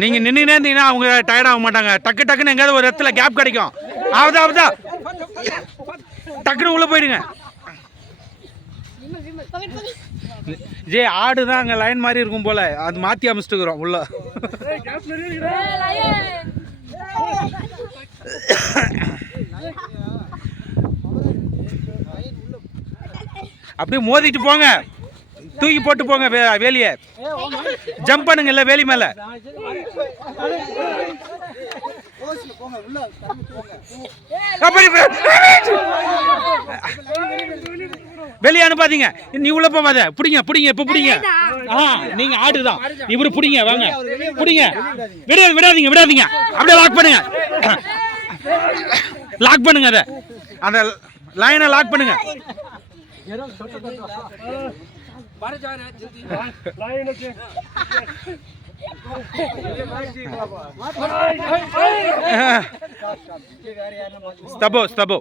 நீங்க நின்னுனே இருந்தீங்கன்னா அவங்க டயர்ட் ஆக மாட்டாங்க. டக்கு டக்குன்னு எங்கேயாவது ஒரு இடத்துல கேப் கிடைக்கும். ஆகுதா டக்குன்னு உள்ள போயிடுங்க. ஜே ஆடுதான் அங்கே லைன் மாதிரி இருக்கும் போல, அது மாற்றி அமைச்சிட்டுக்கிறோம் உள்ள. அப்படியே மோதிட்டு போங்க, தூக்கி போட்டு போங்க வேலியை. ஜம்ப் பண்ணுங்க இல்ல வேலி மேல. வெளியே அனுப்பாதீங்க, நீ உள்ள போகாத. பிடிங்க பிடிங்க, இப்ப பிடிங்க. நீங்க ஆடுதான், இவரு பிடிங்க, வாங்க பிடிங்க. விடாதீங்க விடாதீங்க, அப்படியே லாக் பண்ணுங்க. லாக் பண்ணுங்க, அத அந்த லைனை லாக் பண்ணுங்க. ஸ்தபோ